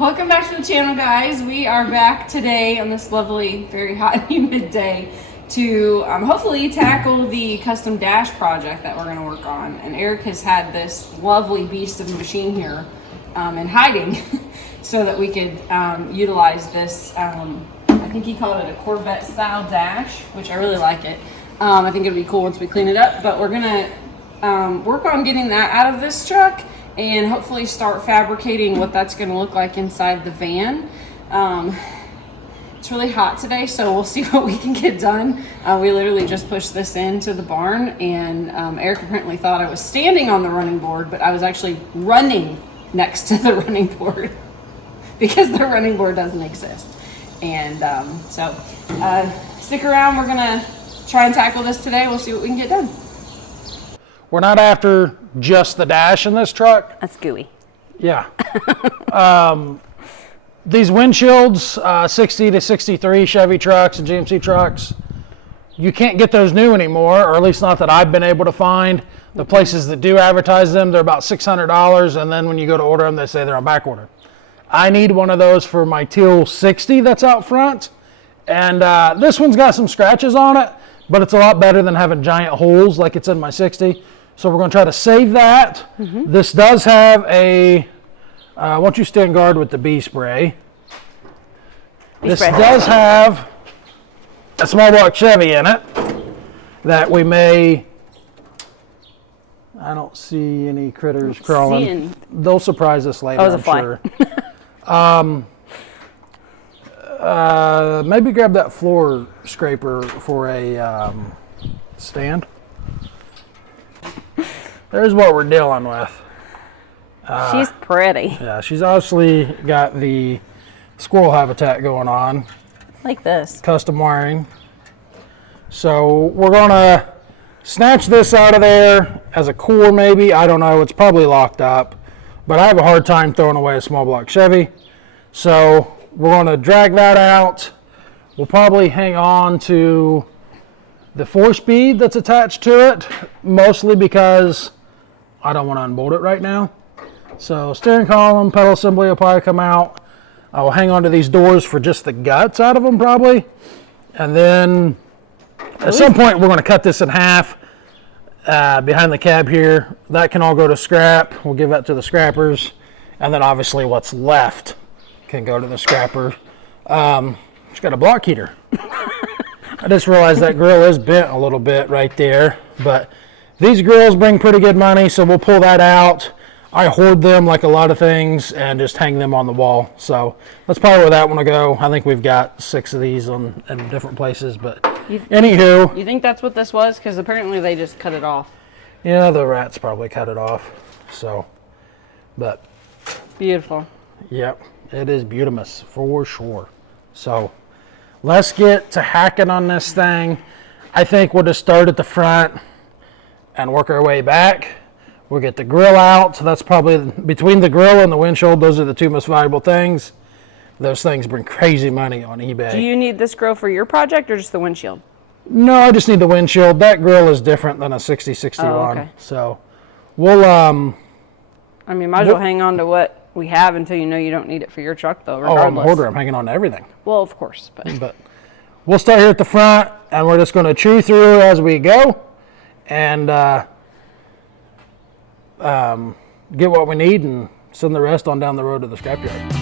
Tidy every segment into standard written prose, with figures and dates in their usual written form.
Welcome back to the channel, guys. We are back today on this lovely, very hot and humid day to hopefully tackle the custom dash project that we're going to work on. And Eric has had this lovely beast of a machine here in hiding so that we could utilize this, I think he called it a Corvette style dash, which I really like it. I think it'll be cool once we clean it up, but we're going to work on getting that out of this truck and hopefully start fabricating what that's going to look like inside the van. It's really hot today, so we'll see what we can get done. We literally just pushed this into the barn, and Eric apparently thought I was standing on the running board, but I was actually running next to the running board because the running board doesn't exist. And so stick around. We're going to try and tackle this today. We'll see what we can get done. We're not after just the dash in this truck. That's gooey. Yeah. These windshields, 60 to 63 Chevy trucks and GMC trucks, you can't get those new anymore, or at least not that I've been able to find. The places that do advertise them, they're about $600, and then when you go to order them, they say they're on back order. I need one of those for my teal 60 that's out front, and this one's got some scratches on it, but it's a lot better than having giant holes like it's in my 60. So we're going to try to save that. Mm-hmm. This does have a, I want you to stand guard with the bee spray. This does have a small block Chevy in it that we may, I don't see any critters crawling. They'll surprise us later, I'm sure. Maybe grab that floor scraper for a stand. There's what we're dealing with. She's pretty. Yeah, she's obviously got the squirrel habitat going on. Like this. Custom wiring. So we're gonna snatch this out of there as a core maybe. I don't know, it's probably locked up. But I have a hard time throwing away a small block Chevy. So we're gonna drag that out. We'll probably hang on to the 4-speed that's attached to it, mostly because I don't want to unbolt it right now. So steering column, pedal assembly will probably come out. I will hang on to these doors for just the guts out of them probably. And then at some point we're going to cut this in half behind the cab here. That can all go to scrap. We'll give that to the scrappers. And then obviously what's left can go to the scrapper. It's got a block heater. I just realized that grill is bent a little bit right there, but these grills bring pretty good money, so we'll pull that out. I hoard them like a lot of things and just hang them on the wall. So that's probably where that one will go. I think we've got 6 of these in different places, but anywho. You think that's what this was? Because apparently they just cut it off. Yeah, the rats probably cut it off. So, but. Beautiful. Yep, it is beautimous for sure. So let's get to hacking on this thing. I think we'll just start at the front and work our way back. We'll get the grill out. So that's probably between the grill and the windshield. Those are the 2 most valuable things. Those things bring crazy money on eBay. Do you need this grill for your project or just the windshield? No, I just need the windshield. That grill is different than a 6061. Oh, okay. So we'll I mean, might as well hang on to what we have until you know you don't need it for your truck, though, regardless. Oh, I'm a hoarder. I'm hanging on to everything. Well, of course. But we'll start here at the front, and we're just going to chew through as we go and get what we need and send the rest on down the road to the scrapyard.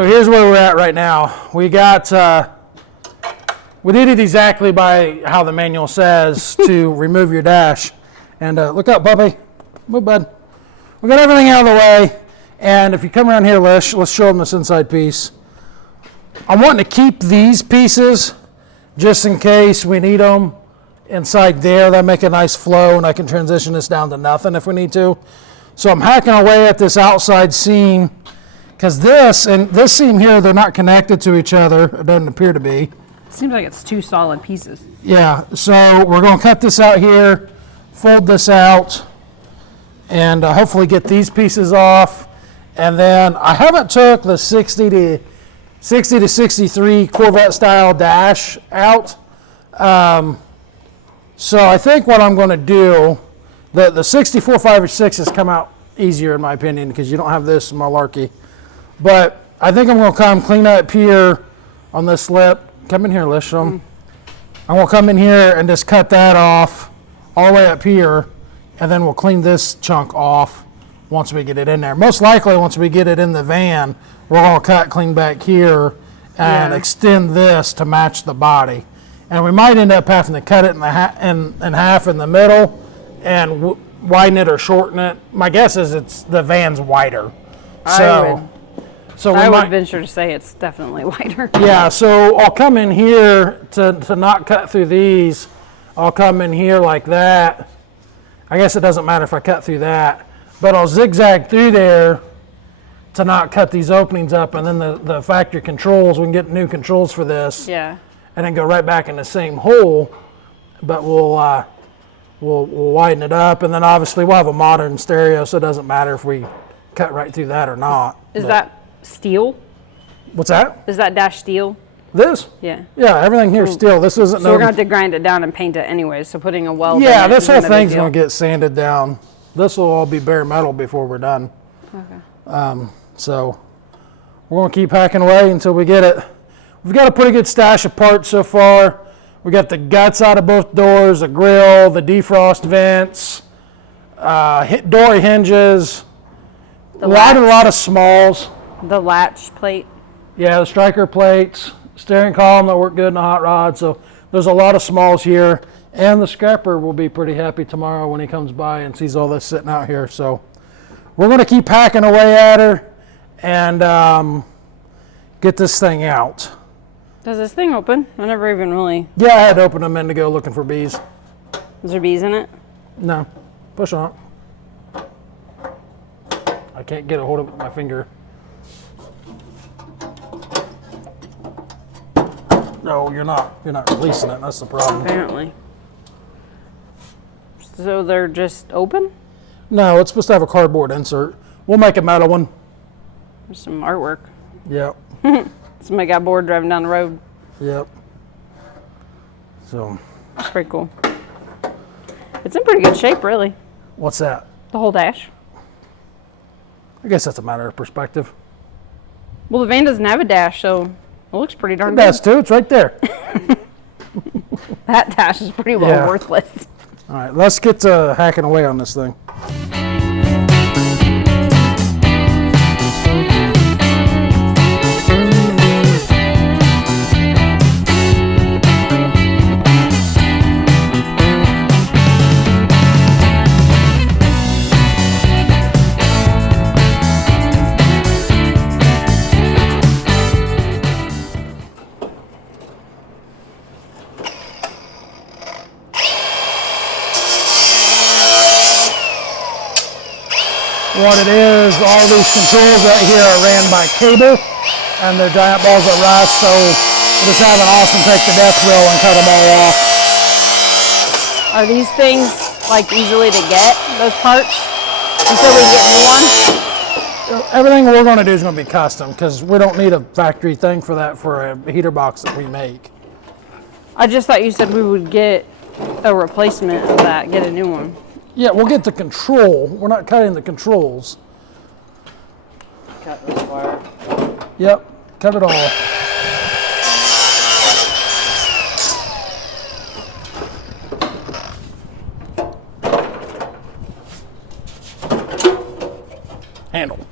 So here's where we're at right now. We got, we did it exactly by how the manual says to remove your dash. And look up, puppy. Move, bud. We got everything out of the way. And if you come around here, let's show them this inside piece. I'm wanting to keep these pieces just in case we need them inside there. That make a nice flow, and I can transition this down to nothing if we need to. So I'm hacking away at this outside seam, because this and this seam here, they're not connected to each other. It doesn't appear to be. Seems like it's two solid pieces. Yeah, so we're going to cut this out here, fold this out, and hopefully get these pieces off. And then I haven't took the 60 to 63 Corvette style dash out. So I think what I'm going to do, the 64, 5, or 6 has come out easier in my opinion because you don't have this malarkey. But I think I'm going to come clean up here on this lip. Come in here, Lisham. I'm going to come in here and just cut that off all the way up here, and then we'll clean this chunk off once we get it in there. Most likely, once we get it in the van, we're going to cut clean back here and extend this to match the body. And we might end up having to cut it in half in the middle and widen it or shorten it. My guess is the van's wider. I would might venture to say it's definitely wider. Yeah, so I'll come in here to not cut through these. I'll come in here like that. I guess it doesn't matter if I cut through that, but I'll zigzag through there to not cut these openings up, and then the factory controls, we can get new controls for this. Yeah. And then go right back in the same hole, but we'll widen it up, and then obviously we'll have a modern stereo, so it doesn't matter if we cut right through that or not. Is that steel? What's that? Is that dash steel? This? Yeah. Yeah, everything here is steel. This isn't. So we're going to have to grind it down and paint it anyways. So putting a weld. Yeah, in it this whole isn't a big thing's deal. going to get sanded down. This will all be bare metal before we're done. Okay. So we're going to keep hacking away until we get it. We've got a pretty good stash of parts so far. We got the guts out of both doors, the grill, the defrost vents, door hinges, a lot of smalls. The latch plate. Yeah, the striker plates, steering column that work good in the hot rod. So there's a lot of smalls here. And the scrapper will be pretty happy tomorrow when he comes by and sees all this sitting out here. So we're going to keep hacking away at her and get this thing out. Does this thing open? I never even really. Yeah, I had to open them in to go looking for bees. Is there bees in it? No, push on. I can't get a hold of it with my finger. No, you're not releasing it. That's the problem. Apparently. So they're just open? No, it's supposed to have a cardboard insert. We'll make a metal one. There's some artwork. Yep. Somebody got bored driving down the road. Yep. So. That's pretty cool. It's in pretty good shape, really. What's that? The whole dash. I guess that's a matter of perspective. Well, the van doesn't have a dash, so it looks pretty darn It good. does too. It's right there. That dash is pretty well worthless. All right, let's get to hacking away on this thing. What it is, all these controls right here are ran by cable, and they're giant balls of rust, so we'll just have an Austin take the death drill and cut them all off. Are these things like easily to get, those parts, until we get new ones? Everything we're going to do is going to be custom, because we don't need a factory thing for that for a heater box that we make. I just thought you said we would get a replacement of that, get a new one. Yeah, we'll get the control. We're not cutting the controls. Cut this wire. Yep, cut it all. Handle.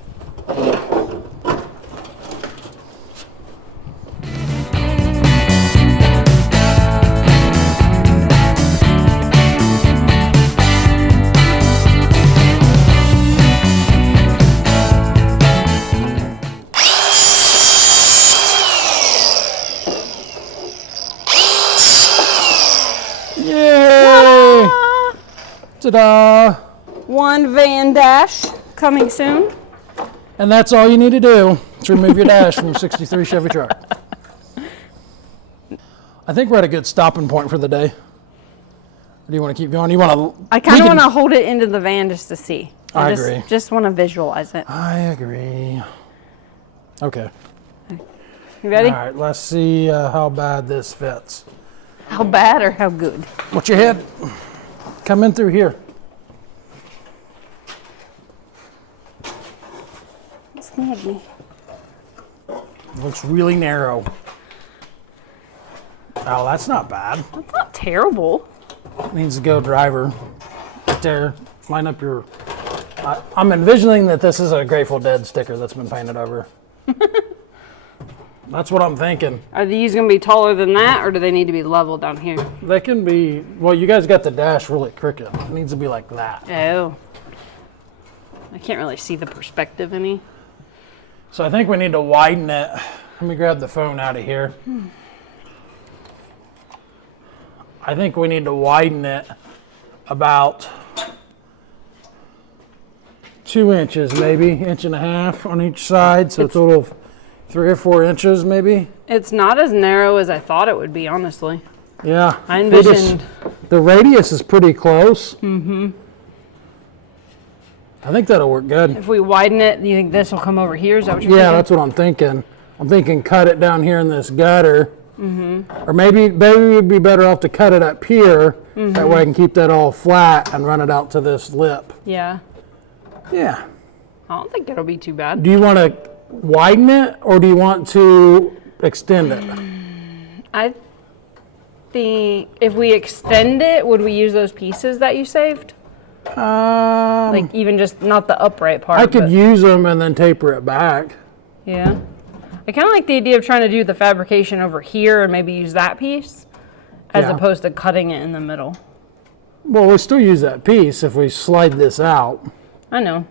Yay! Ta-da! One van dash coming soon. And that's all you need to do to remove your dash from your 63 Chevy truck. I think we're at a good stopping point for the day. Or do you want to keep going? You want to? I kind of want to hold it into the van just to see. I agree. Just want to visualize it. I agree. Okay. You ready? All right, let's see how bad this fits. How bad or how good? Watch your head. Come in through here. Snag me. Looks really narrow. Oh, that's not bad. That's not terrible. Needs to go driver. Right there. Line up your... I'm envisioning that this is a Grateful Dead sticker that's been painted over. That's what I'm thinking. Are these going to be taller than that, or do they need to be level down here? They can be... Well, you guys got the dash really crooked. It needs to be like that. Oh. I can't really see the perspective any. So I think we need to widen it. Let me grab the phone out of here. I think we need to widen it about 2 inches, maybe, 1.5 inches on each side. So it's a little 3 or 4 inches, maybe. It's not as narrow as I thought it would be, honestly. Yeah. I envisioned. The radius is pretty close. Mm-hmm. I think that'll work good. If we widen it, do you think this will come over here? Is that what you're Yeah, thinking? that's what I'm thinking. I'm thinking cut it down here in this gutter. Mm-hmm. Or maybe we'd be better off to cut it up here. Mm-hmm. That way I can keep that all flat and run it out to this lip. Yeah. Yeah. I don't think it'll be too bad. Do you want to widen it or do you want to extend it? I think if we extend it, would we use those pieces that you saved? Like even just not the upright part. I could use them and then taper it back. Yeah. I kind of like the idea of trying to do the fabrication over here and maybe use that piece as opposed to cutting it in the middle. Well, we'll still use that piece if we slide this out. I know.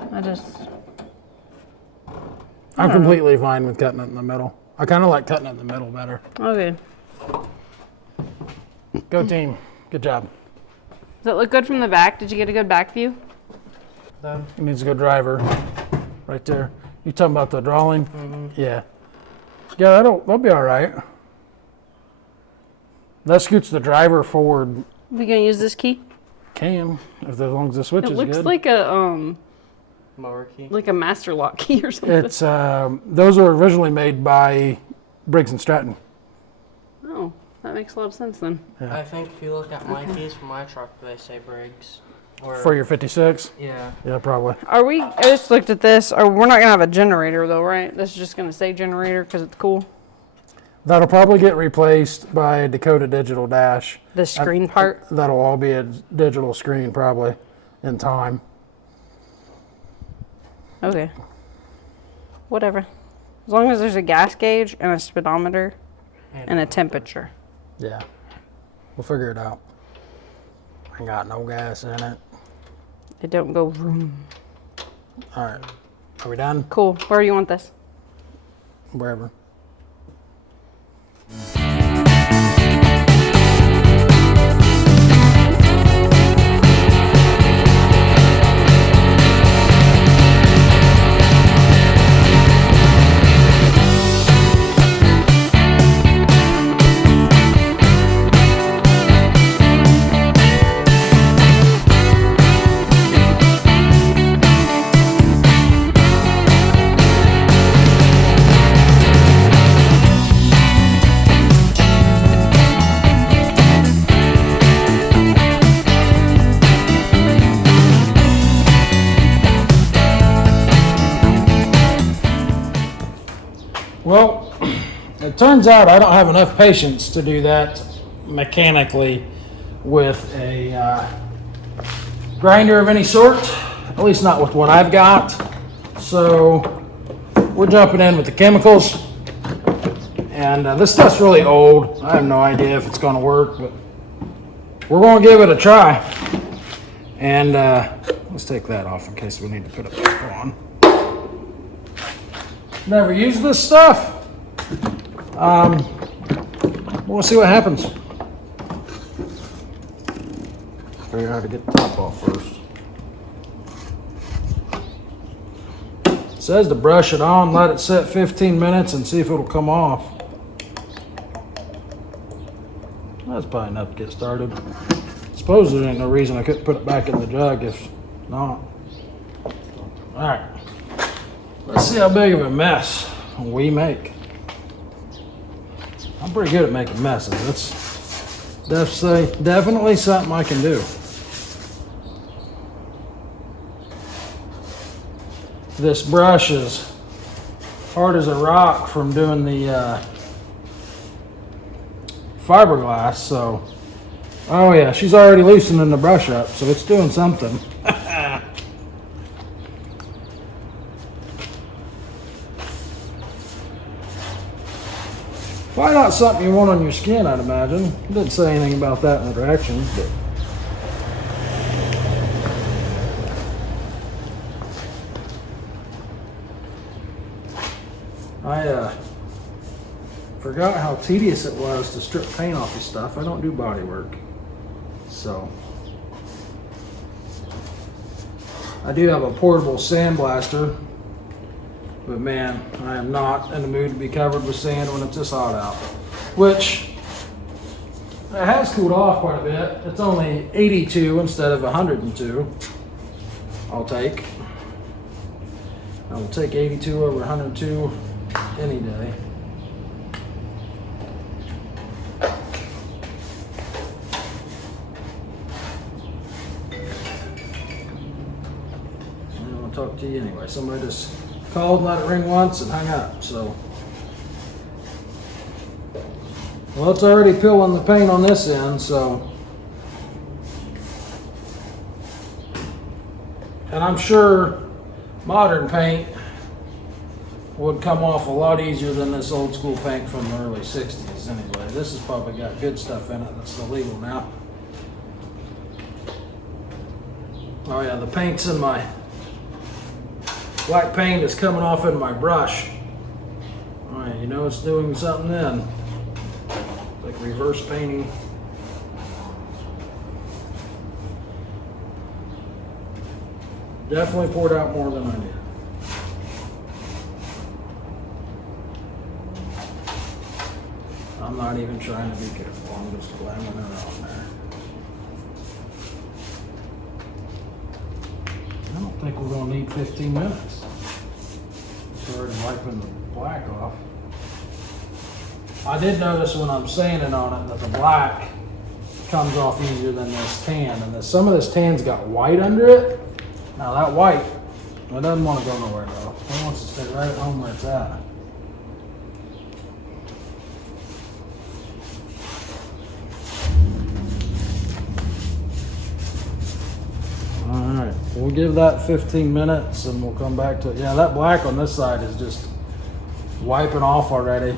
I'm completely fine with cutting it in the middle. I kind of like cutting it in the middle better. Okay. Go team. Good job. Does it look good from the back? Did you get a good back view? It needs to go driver. Right there. You talking about the drawing? Mm-hmm. Yeah. Yeah, that'll be all right. That scoots the driver forward. We gonna use this key? Can, as long as the switch is good. It looks like a mower key. like a master lock key or something. It's those were originally made by Briggs and Stratton. Oh, that makes a lot of sense then. Yeah. I think if you look at my keys for my truck, they say Briggs. Or, For your 56? yeah. Yeah, probably. I just looked at this. We're not gonna have a generator though, right? This is just gonna say generator because it's cool. That'll probably get replaced by a Dakota digital dash. The screen part. That'll all be a digital screen probably in time. Okay. Whatever. As long as there's a gas gauge and a speedometer and a temperature. Yeah. We'll figure it out. I got no gas in it. It don't go vroom. All right. Are we done? Cool. Where do you want this? Wherever. Well, it turns out I don't have enough patience to do that mechanically with a grinder of any sort, at least not with what I've got. So we're jumping in with the chemicals. And this stuff's really old. I have no idea if it's going to work, but we're going to give it a try. And let's take that off in case we need to put it back on. Never used this stuff. We'll see what happens. figure out how to get the top off first. It says to brush it on, let it sit 15 minutes and see if it'll come off. That's probably enough to get started. Suppose there ain't no reason I couldn't put it back in the jug if not. Alright. Let's see how big of a mess we make. I'm pretty good at making messes. That's definitely something I can do. This brush is hard as a rock from doing the fiberglass, so oh yeah, she's already loosening the brush up, so it's doing something. Probably not something you want on your skin, I'd imagine. It didn't say anything about that in the directions, but I forgot how tedious it was to strip paint off of stuff. I don't do body work, so I do have a portable sandblaster, but man, I am not in the mood to be covered with sand when it's this hot out. Which it has cooled off quite a bit. It's only 82 instead of 102. I'll take. I will take 82 over 102 any day. Talk to you anyway. Somebody just called, let it ring once, and hung up. So, well, it's already peeling the paint on this end. So, and I'm sure modern paint would come off a lot easier than this old school paint from the early '60s. Anyway, this has probably got good stuff in it that's illegal now. Oh yeah, the paint's in my. Black paint is coming off in my brush. Alright, you know it's doing something then. It's like reverse painting. Definitely poured out more than I did. I'm not even trying to be careful. I'm just slamming it on there. I don't think we're going to need 15 minutes. Started wiping the black off. I did notice when I'm sanding on it that the black comes off easier than this tan, and some of this tan's got white under it. Now that white, it doesn't want to go nowhere though. It wants to stay right at home where it's at. Alright, we'll give that 15 minutes and we'll come back to it. Yeah, that black on this side is just wiping off already.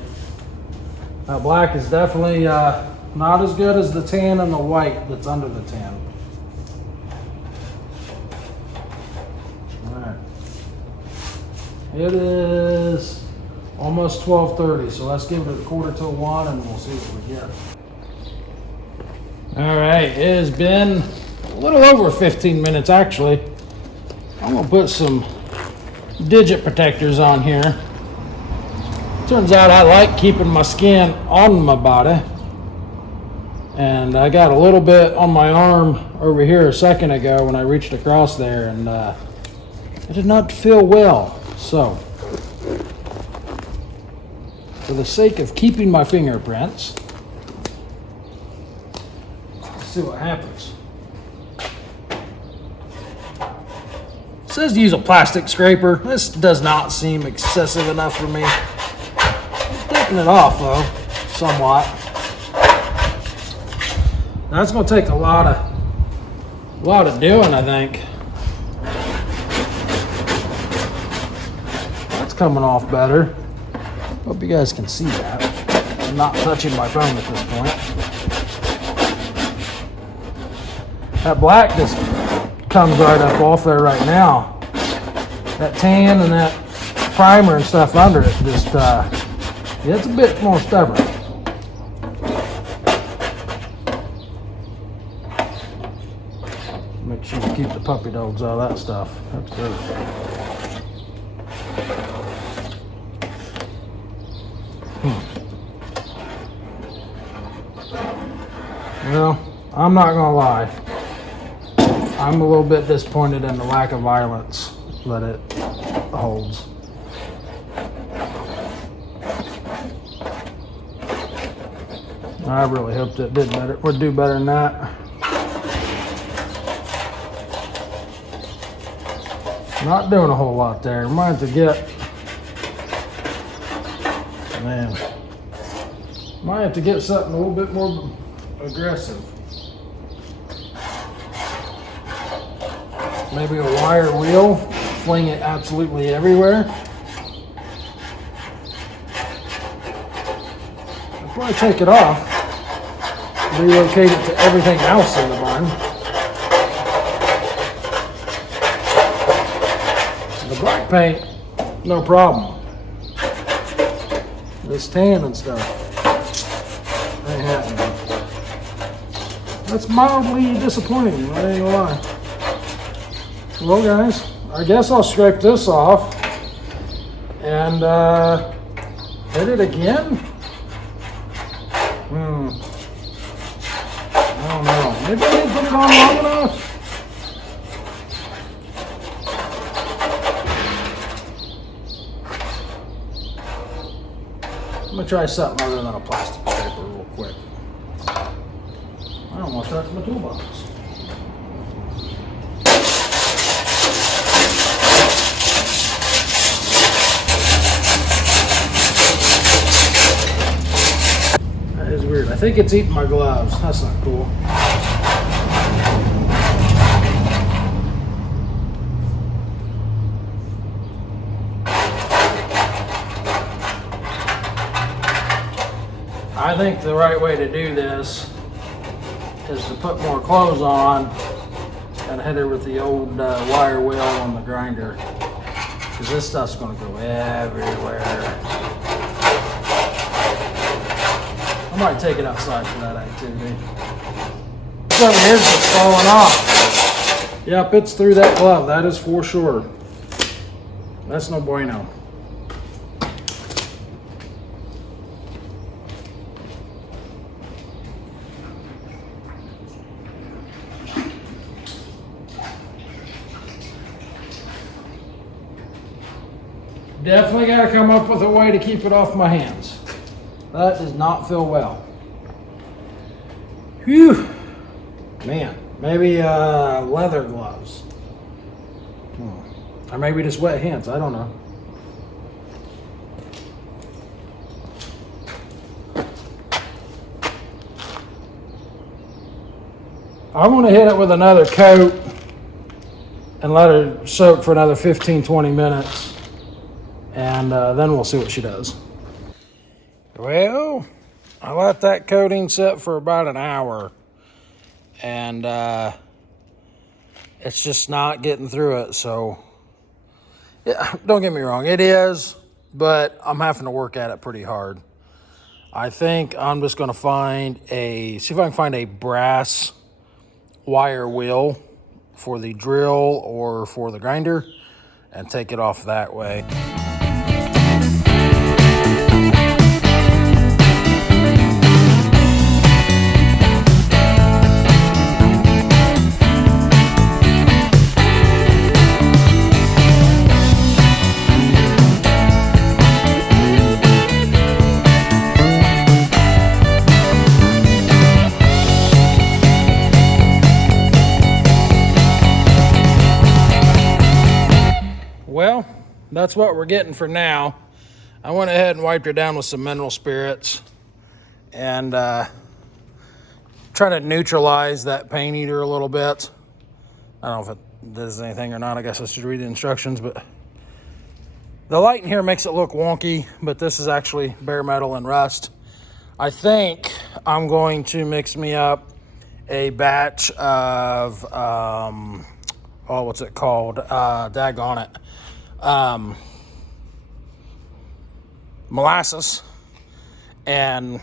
That black is definitely not as good as the tan and the white that's under the tan. Alright. It is almost 12:30, so let's give it a 1:45 and we'll see what we get. Alright, it has been a little over 15 minutes actually. I'm gonna put some digit protectors on here. Turns out I like keeping my skin on my body. And I got a little bit on my arm over here a second ago when I reached across there, and it did not feel well. So, for the sake of keeping my fingerprints, let's see what happens. It says to use a plastic scraper. This does not seem excessive enough for me. Taking it off though, somewhat. That's gonna take a lot of doing, I think. That's coming off better. Hope you guys can see that. I'm not touching my phone at this point. That black just comes right up off there right now. That tan and that primer and stuff under it just, yeah, it's a bit more stubborn. Make sure you keep the puppy dogs out of that stuff. That's good. Well, I'm not gonna lie. I'm a little bit disappointed in the lack of violence that it holds. I really hoped it did better. Would do better than that. Not doing a whole lot there. Might have to get, man, might have to get something a little bit more aggressive. Maybe a wire wheel, fling it absolutely everywhere. I'll probably take it off, relocate it to everything else in the barn. The black paint, no problem. This tan and stuff ain't happening. That's mildly disappointing, I ain't gonna lie. Well guys, I guess I'll scrape this off and hit it again. I don't know. Maybe I didn't put it on long enough. I'm gonna try something other than a plastic scraper real quick. I almost touched my toolbox. That is weird. I think it's eating my gloves. That's not cool. I think the right way to do this is to put more clothes on and hit her with the old wire wheel on the grinder, because this stuff's going to go everywhere. I might take it outside for that activity. Some of his is falling off. Yep, it's through that glove, that is for sure. That's no bueno. Definitely got to come up with a way to keep it off my hands. That does not feel well. Whew. Man, maybe leather gloves. Or maybe just wet hands, I don't know. I want to hit it with another coat and let her soak for another 15-20 minutes. And then we'll see what she does. Well, I let that coating set for about an hour. And it's just not getting through it. So, yeah, don't get me wrong, it is. But I'm having to work at it pretty hard. I think I'm just going to see if I can find a brass wire wheel for the drill or for the grinder and take it off that way. Well, that's what we're getting for now. I went ahead and wiped her down with some mineral spirits and try to neutralize that paint eater a little bit. I don't know if it does anything or not. I guess I should read the instructions, but the light in here makes it look wonky, but this is actually bare metal and rust. I think I'm going to mix me up a batch of, what's it called? Daggone it. Molasses and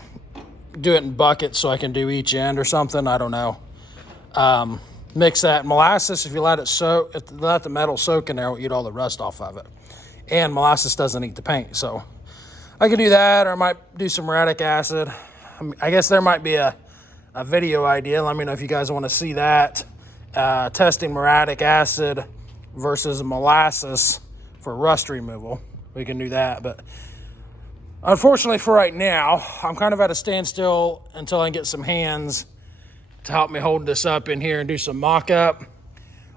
do it in buckets so I can do each end or something. I don't know. mix that molasses. If you let it soak, let the metal soak in there, it'll eat all the rust off of it. And molasses doesn't eat the paint, so I could do that, or I might do some muriatic acid. I guess there might be a video idea. Let me know if you guys want to see that. Testing muriatic acid versus molasses for rust removal. We can do that, but unfortunately for right now, I'm kind of at a standstill until I can get some hands to help me hold this up in here and do some mock-up.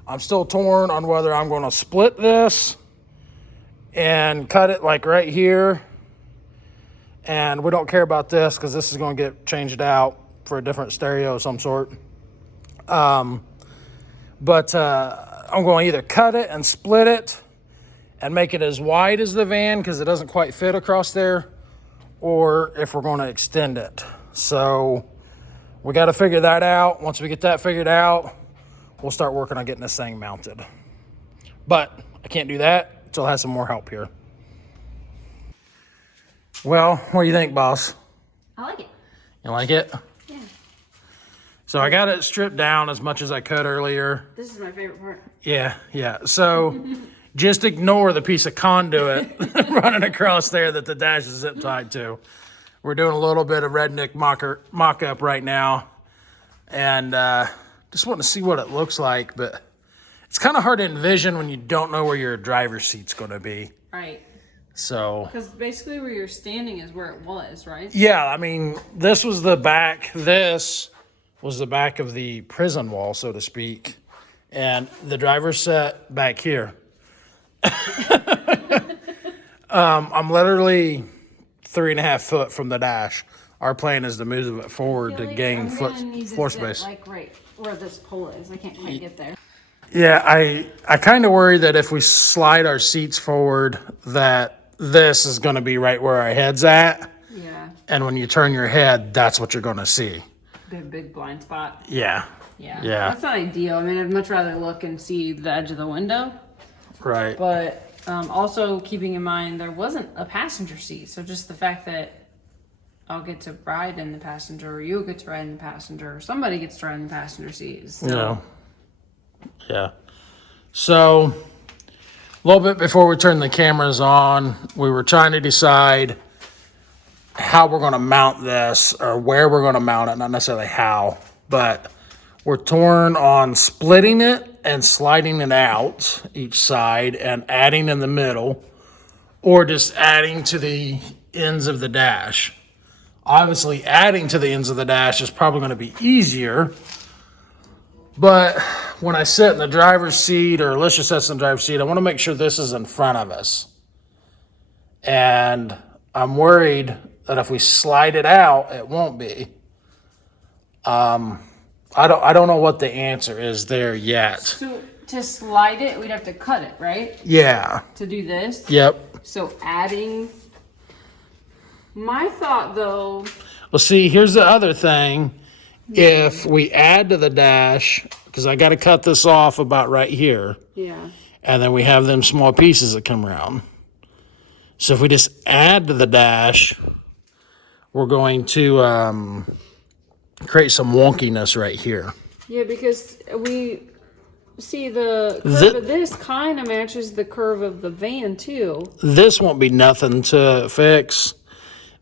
I'm still torn on whether I'm going to split this and cut it like right here. And we don't care about this because this is going to get changed out for a different stereo of some sort. But I'm going to either cut it and split it and make it as wide as the van because it doesn't quite fit across there, or if we're going to extend it. So we got to figure that out. Once we get that figured out, we'll start working on getting this thing mounted. But I can't do that until I have some more help here. Well, what do you think, boss? I like it. You like it? Yeah. So I got it stripped down as much as I could earlier. This is my favorite part. Yeah. So just ignore the piece of conduit running across there that the dash is zip tied to. We're doing a little bit of redneck mock-up right now. And just want to see what it looks like, but it's kind of hard to envision when you don't know where your driver's seat's going to be. Right. So. Because basically where you're standing is where it was, right? Yeah, I mean, this was the back. This was the back of the prison wall, so to speak. And the driver's set back here. I'm literally 3.5 foot from the dash. Our plan is to move it forward to gain floor space. Like right where this pole is. I can't quite get there. Yeah, I kind of worry that if we slide our seats forward, that this is going to be right where our head's at. Yeah. And when you turn your head, that's what you're going to see. Big blind spot. Yeah. Yeah. Yeah. That's not ideal. I mean, I'd much rather look and see the edge of the window. Right. But also keeping in mind there wasn't a passenger seat. So just the fact that I'll get to ride in the passenger, or you'll get to ride in the passenger, or somebody gets to ride in the passenger seat is still... Yeah. So, a little bit before we turned the cameras on, we were trying to decide how we're going to mount this, or where we're going to mount it, not necessarily how, but we're torn on splitting it and sliding it out each side and adding in the middle, or just adding to the ends of the dash. Obviously, adding to the ends of the dash is probably going to be easier, but when I sit in the driver's seat, or Alicia sits in the driver's seat, I want to make sure this is in front of us. And I'm worried that if we slide it out, it won't be. I don't know what the answer is there yet. So to slide it, we'd have to cut it, right? Yeah. To do this? Yep. So adding... My thought, though... Well, see, here's the other thing. If we add to the dash, because I got to cut this off about right here. Yeah. And then we have them small pieces that come around. So if we just add to the dash, we're going to create some wonkiness right here. Yeah, because we see the curve of this kind of matches the curve of the van, too. This won't be nothing to fix.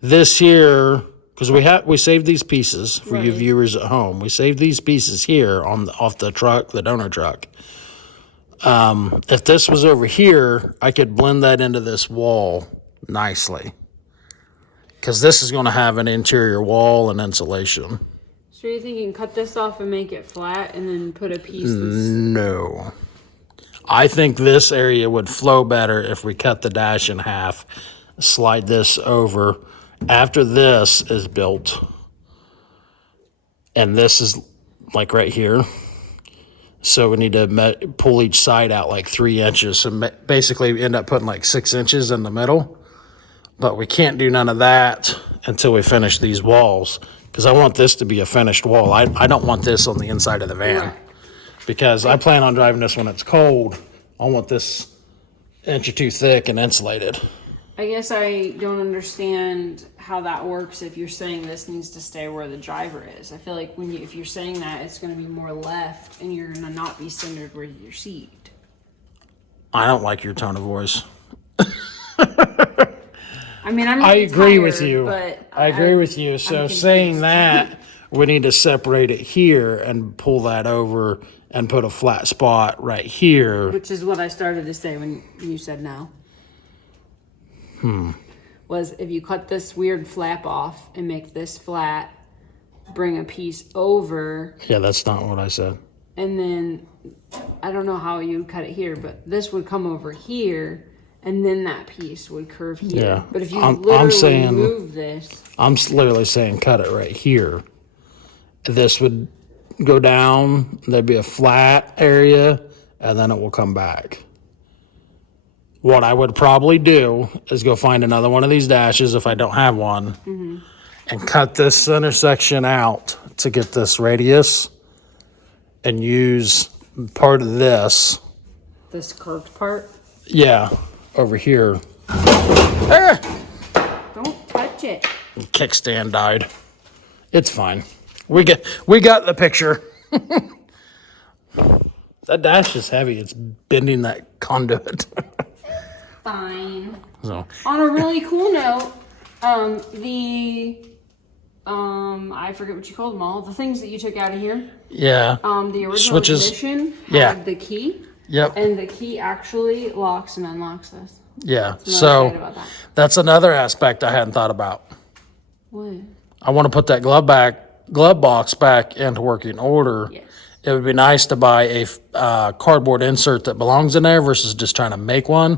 This here, because we saved these pieces for you Right. viewers at home. We saved these pieces here off the truck, the donor truck. If this was over here, I could blend that into this wall nicely. Because this is going to have an interior wall and insulation. So you're thinking cut this off and make it flat and then put a piece that's... No. I think this area would flow better if we cut the dash in half, slide this over. After this is built, and this is like right here, so we need to pull each side out like 3 inches. So basically we end up putting like 6 inches in the middle, but we can't do none of that until we finish these walls, because I want this to be a finished wall. I don't want this on the inside of the van, Right. because I plan on driving this when it's cold. I want this 1 or 2 inches thick and insulated. I guess I don't understand how that works if you're saying this needs to stay where the driver is. I feel like if you're saying that, it's going to be more left and you're going to not be centered where your seat. I don't like your tone of voice. I mean, I'm I agree tired, with you. But I agree with you. So saying that, we need to separate it here and pull that over and put a flat spot right here. Which is what I started to say when you said no. Was if you cut this weird flap off and make this flat, bring a piece over. Yeah, that's not what I said. And then, I don't know how you would cut it here, but this would come over here, and then that piece would curve here. Yeah. But if you I'm literally saying- move this. I'm literally saying cut it right here. This would go down, there'd be a flat area, and then it will come back. What I would probably do is go find another one of these dashes if I don't have one, and cut this center section out to get this radius and use part of this. This curved part. Yeah, over here. Don't touch it. Kickstand died. It's fine. We got the picture. That dash is heavy. It's bending that conduit. Fine. So On a really cool note, I forget what you called them all. The things that you took out of here. yeah. The original Switches. ignition Yeah. had the key. Yep. And the key actually locks and unlocks this. Yeah. I'm excited So about that. that's another aspect I hadn't thought about. What? I want to put that glove box back into working order. Yes. It would be nice to buy a cardboard insert that belongs in there versus just trying to make one.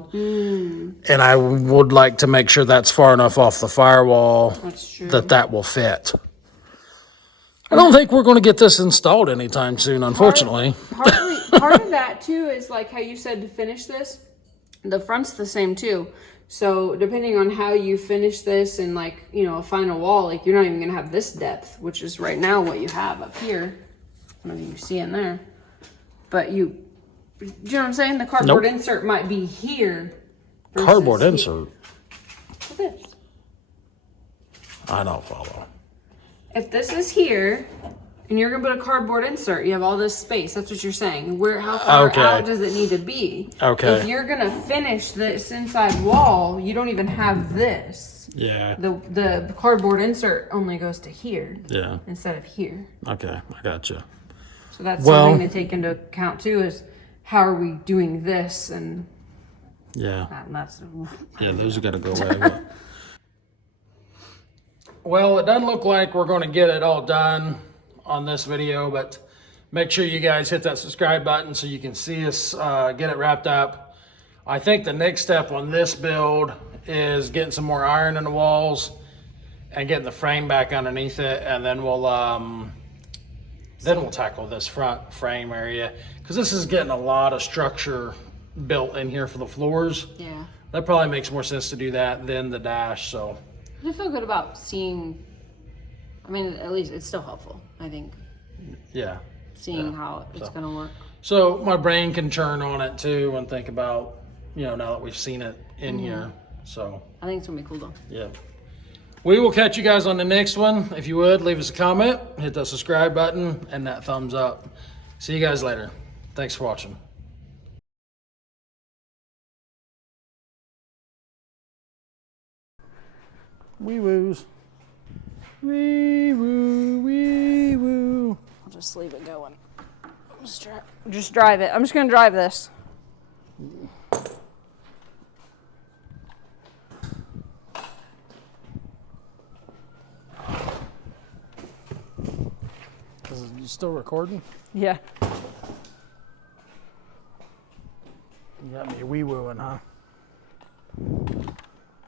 And I would like to make sure that's far enough off the firewall That's true. that will fit. I don't think we're going to get this installed anytime soon, unfortunately. Part of that too is like how you said to finish this. The front's the same too. So depending on how you finish this and like, a final wall, like you're not even gonna have this depth, which is right now what you have up here. I don't know if you can see in there. But do you know what I'm saying? The cardboard Nope. insert might be here. versus Cardboard here. insert? Look at this. I don't follow. If this is here, and you're gonna put a cardboard insert, you have all this space. That's what you're saying. How far Okay. out does it need to be? Okay. If you're gonna finish this inside wall, you don't even have this. Yeah. The cardboard insert only goes to here Yeah. instead of here. Okay, I gotcha. So that's Well- something to take into account too. Is how are we doing this? And Yeah. that's Yeah, those got to go away. Well, it doesn't look like we're going to get it all done on this video, but make sure you guys hit that subscribe button so you can see us get it wrapped up. I think the next step on this build is getting some more iron in the walls and getting the frame back underneath it, and then we'll tackle this front frame area because this is getting a lot of structure built in here for the floors. yeah. That probably makes more sense to do that than the dash. So I feel good about seeing. I mean, at least it's still helpful. I think yeah. seeing how it's gonna work. So my brain can churn on it too and think about, now that we've seen it in here. So I think it's gonna be cool though. yeah. We will catch you guys on the next one. If you would, leave us a comment, hit that subscribe button and that thumbs up. See you guys later. Thanks for watching. Wee woos. Wee woo, wee woo. I'll just leave it going. Just drive it. I'm just gonna drive this. Is you still recording? Yeah. You got me wee wooing, huh?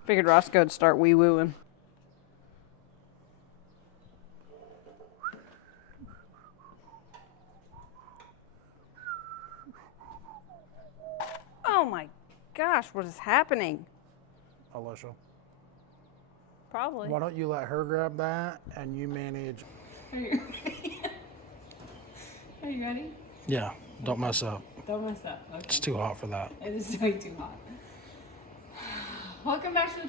Figured Roscoe would start wee wooing. Oh my gosh, what is happening? Alicia, Probably. why don't you let her grab that and you manage? Are you ready? Yeah, don't mess up. Don't mess up. Okay. It's too hot for that. It is way too hot. Welcome back to the